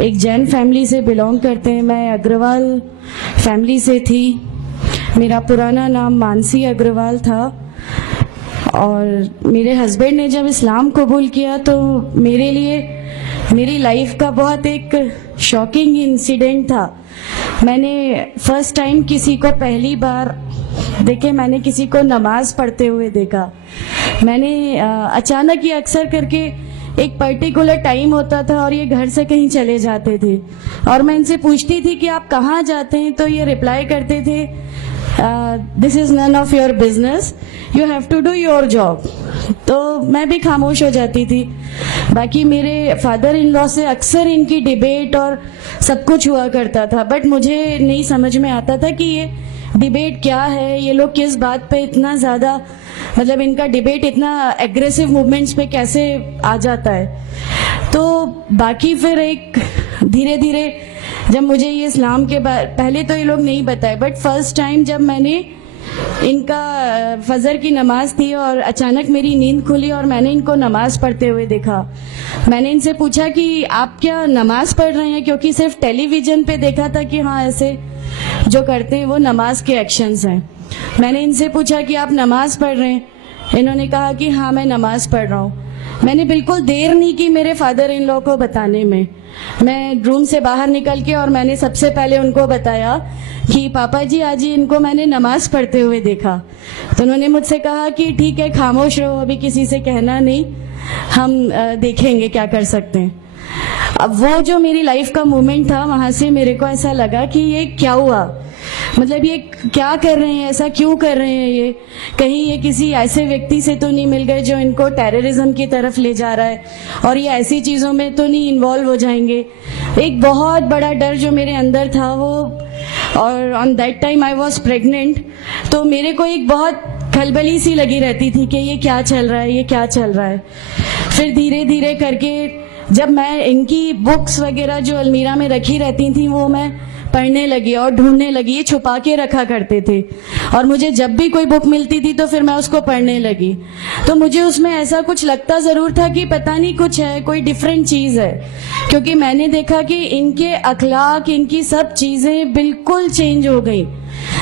एक जैन फैमिली से बिलोंग करते हैं। मैं अग्रवाल फैमिली से थी। मेरा पुराना नाम मानसी अग्रवाल था और मेरे हस्बैंड ने जब इस्लाम कबूल किया तो मेरे लिए मेरी लाइफ का बहुत एक शॉकिंग इंसिडेंट था। मैंने फर्स्ट टाइम किसी को पहली बार देखे, मैंने किसी को नमाज पढ़ते हुए देखा। मैंने अचानक ही अक्सर करके एक पर्टिकुलर टाइम होता था और ये घर से कहीं चले जाते थे और मैं इनसे पूछती थी कि आप कहाँ जाते हैं, तो ये रिप्लाई करते थे this is none of your business, you have to do your job. तो मैं भी खामोश हो जाती थी। बाकी मेरे फादर इन लॉ से अक्सर इनकी डिबेट और सब कुछ हुआ करता था, बट मुझे नहीं समझ में आता था कि ये डिबेट क्या है, ये लोग किस बात पे इतना ज़्यादा, मतलब इनका डिबेट इतना एग्रेसिव मूवमेंट्स पे कैसे आ जाता है। तो बाकी फिर एक धीरे धीरे जब मुझे ये इस्लाम के पहले तो ये लोग नहीं बताए, बट फर्स्ट टाइम जब मैंने इनका फजर की नमाज थी और अचानक मेरी नींद खुली और मैंने इनको नमाज पढ़ते हुए देखा। मैंने इनसे पूछा कि आप क्या नमाज पढ़ रहे हैं, क्योंकि सिर्फ टेलीविजन पे देखा था कि हाँ ऐसे जो करते हैं वो नमाज के एक्शंस हैं। मैंने इनसे पूछा कि आप नमाज पढ़ रहे हैं, इन्होंने कहा कि हाँ मैं नमाज पढ़ रहा हूँ। मैंने बिल्कुल देर नहीं की मेरे फादर इन लॉ को बताने में। मैं रूम से बाहर निकल के और मैंने सबसे पहले उनको बताया कि पापा जी आज ही इनको मैंने नमाज पढ़ते हुए देखा। तो उन्होंने मुझसे कहा कि ठीक है खामोश रहो, अभी किसी से कहना नहीं, हम देखेंगे क्या कर सकते हैं। अब वो जो मेरी लाइफ का मोमेंट था, वहां से मेरे को ऐसा लगा कि ये क्या हुआ, मतलब ये क्या कर रहे हैं, ऐसा क्यों कर रहे हैं, ये कहीं ये किसी ऐसे व्यक्ति से तो नहीं मिल गए जो इनको टेररिज्म की तरफ ले जा रहा है और ये ऐसी चीजों में तो नहीं इन्वॉल्व हो जाएंगे। एक बहुत बड़ा डर जो मेरे अंदर था वो, और on that time I was pregnant, तो मेरे को एक बहुत खलबली सी लगी रहती थी कि ये क्या चल रहा है, ये क्या चल रहा है। फिर धीरे धीरे करके जब मैं इनकी बुक्स वगैरह जो अलमीरा में रखी रहती थी वो मैं पढ़ने लगी और ढूंढने लगी। ये छुपा के रखा करते थे और मुझे जब भी कोई बुक मिलती थी तो फिर मैं उसको पढ़ने लगी। तो मुझे उसमें ऐसा कुछ लगता जरूर था कि पता नहीं कुछ है, कोई डिफरेंट चीज है, क्योंकि मैंने देखा कि इनके अखलाक, इनकी सब चीजें बिल्कुल चेंज हो गई।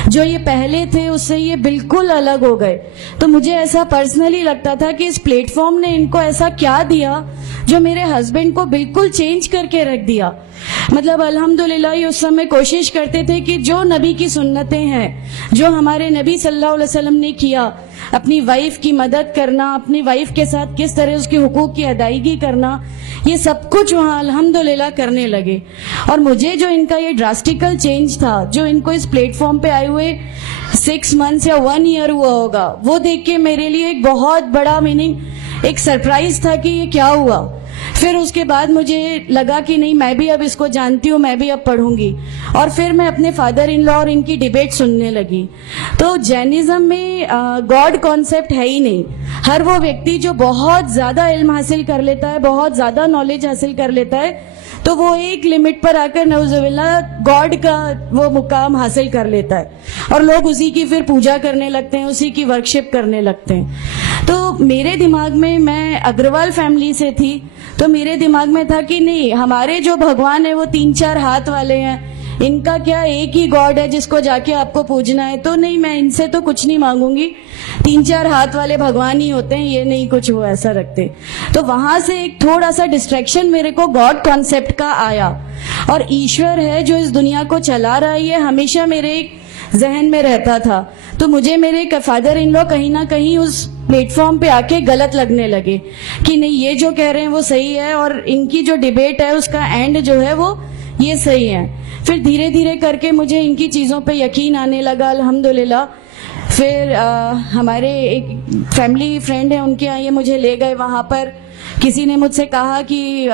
जो ये पहले थे उससे ये बिल्कुल अलग हो गए। तो मुझे ऐसा पर्सनली लगता था कि इस प्लेटफॉर्म ने इनको ऐसा क्या दिया जो मेरे हस्बैंड को बिल्कुल चेंज करके रख दिया। मतलब अल्हम्दुलिल्लाह ये उस समय कोशिश करते थे कि जो नबी की सुन्नतें हैं, जो हमारे नबी सल्लल्लाहु अलैहि वसल्लम ने किया, अपनी वाइफ की मदद करना, अपनी वाइफ के साथ किस तरह उसके हुकूक की अदायगी करना, ये सब कुछ वहाँ अल्हम्दुलिल्लाह करने लगे। और मुझे जो इनका ये ड्रास्टिकल चेंज था, जो इनको इस प्लेटफॉर्म पे आए हुए 6 मंथ्स या 1 ईयर हुआ होगा, वो देख के मेरे लिए एक बहुत बड़ा एक सरप्राइज था कि ये क्या हुआ। फिर उसके बाद मुझे लगा कि नहीं, मैं भी अब इसको जानती हूँ, मैं भी अब पढ़ूंगी। और फिर मैं अपने फादर इन लॉ और इनकी डिबेट सुनने लगी। तो जैनिज्म में गॉड कॉन्सेप्ट है ही नहीं। हर वो व्यक्ति जो बहुत ज्यादा इल्म हासिल कर लेता है, बहुत ज्यादा नॉलेज हासिल कर लेता है, तो वो एक लिमिट पर आकर नऊजुबिल्लाह गॉड का वो मुकाम हासिल कर लेता है और लोग उसी की फिर पूजा करने लगते हैं, उसी की वर्शिप करने लगते हैं। तो मेरे दिमाग में, मैं अग्रवाल फैमिली से थी, तो मेरे दिमाग में था कि नहीं, हमारे जो भगवान है वो 3-4 हाथ वाले हैं, इनका क्या एक ही गॉड है जिसको जाके आपको पूजना है। तो नहीं, मैं इनसे तो कुछ नहीं मांगूंगी, 3-4 हाथ वाले भगवान ही होते हैं, ये नहीं कुछ वो ऐसा रखते। तो वहां से एक थोड़ा सा डिस्ट्रैक्शन मेरे को गॉड कॉन्सेप्ट का आया। और ईश्वर है जो इस दुनिया को चला रहा है, ये हमेशा मेरे जहन में रहता था। तो मुझे मेरे फादर इन लॉ कहीं ना कहीं उस प्लेटफॉर्म पे आके गलत लगने लगे कि नहीं, ये जो कह रहे हैं वो सही है और इनकी जो डिबेट है उसका एंड जो है वो ये सही है। फिर धीरे धीरे करके मुझे इनकी चीजों पे यकीन आने लगा अल्हम्दुलिल्लाह। फिर हमारे एक फैमिली फ्रेंड है, उनके यहाँ ये मुझे ले गए। वहां पर किसी ने मुझसे कहा कि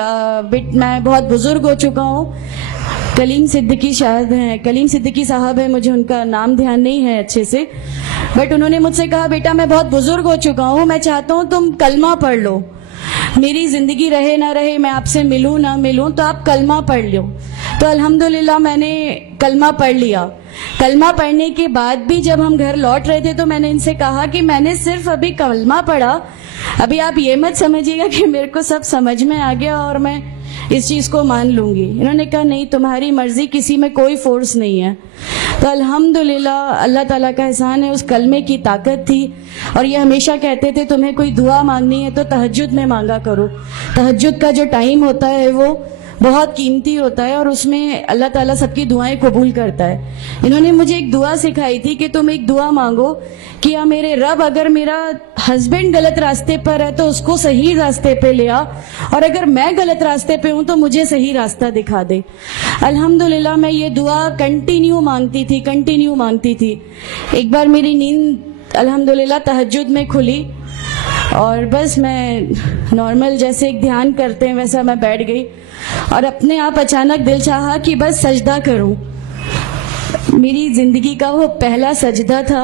मैं बहुत बुजुर्ग हो चुका हूँ, कलीम सिद्दीकी साहब है, मुझे उनका नाम ध्यान नहीं है अच्छे से, बट उन्होंने मुझसे कहा बेटा मैं बहुत बुजुर्ग हो चुका हूँ, मैं चाहता हूँ तुम कलमा पढ़ लो, मेरी जिंदगी रहे ना रहे, मैं आपसे मिलूं ना मिलूं, तो आप कलमा पढ़ लो। तो अल्हम्दुलिल्लाह मैंने कलमा पढ़ लिया। कलमा पढ़ने के बाद भी जब हम घर लौट रहे थे तो मैंने इनसे कहा कि मैंने सिर्फ अभी कलमा पढ़ा, अभी आप ये मत समझिएगा कि मेरे को सब समझ में आ गया और मैं इस चीज़ को मान लूँगी। इन्होंने कहा नहीं, तुम्हारी मर्जी, किसी में कोई फोर्स नहीं है। तो अल्हम्दुलिल्लाह अल्लाह ताला का एहसान है, उस कलमे की ताकत थी। और ये हमेशा कहते थे तुम्हें कोई दुआ मांगनी है तो तहज्जुद में मांगा करो। तहज्जुद का जो टाइम होता है वो बहुत कीमती होता है और उसमें अल्लाह ताला सबकी दुआएं कबूल करता है। इन्होंने मुझे एक दुआ सिखाई थी कि तुम एक दुआ मांगो कि या मेरे रब, अगर मेरा हस्बैंड गलत रास्ते पर है तो उसको सही रास्ते पे ले आ, और अगर मैं गलत रास्ते पे हूं तो मुझे सही रास्ता दिखा दे। अल्हम्दुलिल्लाह मैं ये दुआ कंटिन्यू मांगती थी। एक बार मेरी नींद अल्हम्दुलिल्लाह तहज्जुद में खुली और बस मैं नॉर्मल जैसे एक ध्यान करते हैं वैसा मैं बैठ गई और अपने आप अचानक दिल चाहा कि बस सजदा करूं। मेरी जिंदगी का वो पहला सजदा था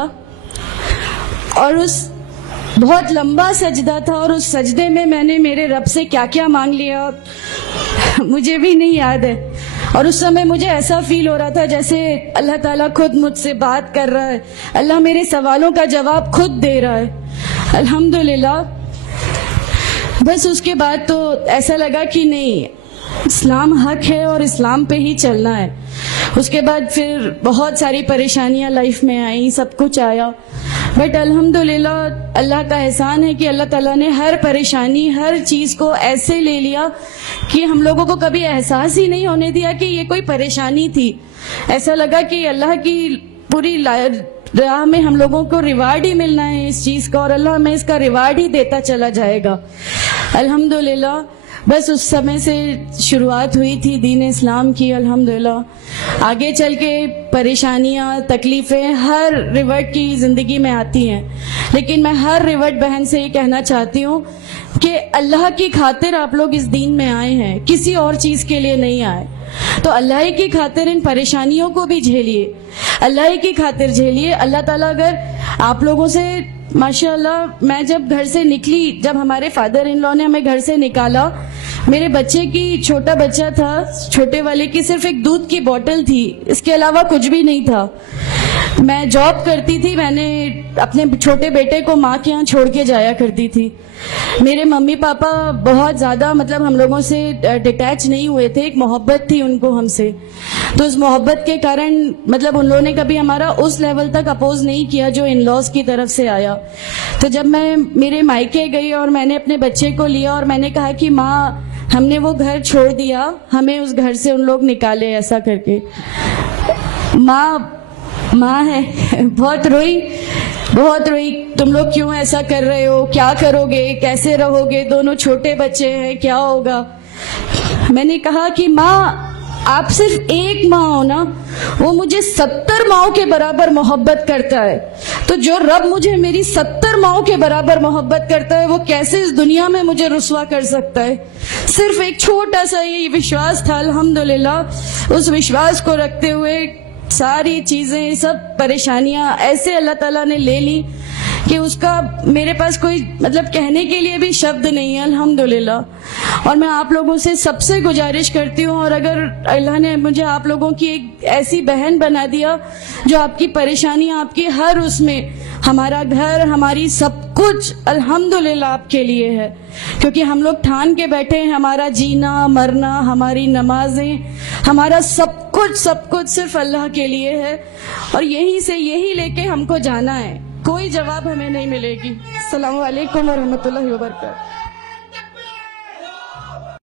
और उस बहुत लंबा सजदा था और उस सजदे में मैंने मेरे रब से क्या क्या मांग लिया मुझे भी नहीं याद है। और उस समय मुझे ऐसा फील हो रहा था जैसे अल्लाह ताला खुद मुझसे बात कर रहा है, अल्लाह मेरे सवालों का जवाब खुद दे रहा है। अल्हम्दुलिल्लाह बस उसके बाद तो ऐसा लगा कि नहीं, इस्लाम हक है और इस्लाम पे ही चलना है। उसके बाद फिर बहुत सारी परेशानियां लाइफ में आई, सब कुछ आया, बट अल्हम्दुलिल्लाह अल्लाह का एहसान है कि अल्लाह ताला ने हर परेशानी, हर चीज को ऐसे ले लिया कि हम लोगों को कभी एहसास ही नहीं होने दिया कि ये कोई परेशानी थी। ऐसा लगा कि अल्लाह की पूरी राह में हम लोगों को रिवार्ड ही मिलना है इस चीज का और अल्लाह हमें इसका रिवार्ड ही देता चला जाएगा। अल्हम्दुलिल्लाह बस उस समय से शुरुआत हुई थी दीन इस्लाम की। अल्हम्दुलिल्लाह आगे चल के परेशानियां, तकलीफें हर रिवर्ट की जिंदगी में आती हैं, लेकिन मैं हर रिवर्ट बहन से ये कहना चाहती हूँ कि अल्लाह की खातिर आप लोग इस दीन में आए हैं, किसी और चीज के लिए नहीं आए। तो अल्लाह ही की खातिर इन परेशानियों को भी झेलिए, अल्लाह ही की खातिर झेलिए। अल्लाह ताला अगर आप लोगों से, माशाअल्लाह मैं जब घर से निकली, जब हमारे फादर इन लॉ ने हमें घर से निकाला, मेरे बच्चे की, छोटा बच्चा था, छोटे वाले की सिर्फ एक दूध की बोतल थी, इसके अलावा कुछ भी नहीं था। मैं जॉब करती थी, मैंने अपने छोटे बेटे को माँ के यहाँ छोड़ के जाया करती थी। मेरे मम्मी पापा बहुत ज्यादा मतलब हम लोगों से डिटैच नहीं हुए थे, एक मोहब्बत थी उनको हमसे, तो उस मोहब्बत के कारण मतलब उन लोगों ने कभी हमारा उस लेवल तक अपोज नहीं किया जो इन लॉज की तरफ से आया। तो जब मैं मेरे मायके गई और मैंने अपने बच्चे को लिया और मैंने कहा कि माँ हमने वो घर छोड़ दिया, हमें उस घर से उन लोग निकाले, ऐसा करके माँ है बहुत रोई, तुम लोग क्यों ऐसा कर रहे हो, क्या करोगे, कैसे रहोगे, दोनों छोटे बच्चे हैं, क्या होगा। मैंने कहा कि माँ आप सिर्फ एक माँ हो ना, वो मुझे 70 माँओं के बराबर मोहब्बत करता है, तो जो रब मुझे मेरी 70 माँओं के बराबर मोहब्बत करता है वो कैसे इस दुनिया में मुझे रुस्वा कर सकता है। सिर्फ एक छोटा सा ये विश्वास था। अल्हम्दुलिल्लाह उस विश्वास को रखते हुए सारी चीजें, सब परेशानियां ऐसे अल्लाह ताला ने ले ली कि उसका मेरे पास कोई मतलब कहने के लिए भी शब्द नहीं है। अल्हम्दुलिल्लाह। और मैं आप लोगों से सबसे गुजारिश करती हूँ, और अगर अल्लाह ने मुझे आप लोगों की एक ऐसी बहन बना दिया जो आपकी परेशानी, आपकी हर उसमें, हमारा घर, हमारी सब कुछ अल्हम्दुलिल्लाह आपके लिए है, क्योंकि हम लोग ठान के बैठे हैं हमारा जीना मरना, हमारी नमाजें, हमारा सब कुछ सिर्फ अल्लाह के लिए है और यही लेके हमको जाना है, कोई जवाब हमें नहीं मिलेगी। अस्सलामु अलैकुम व रहमतुल्लाहि व बरकातहू।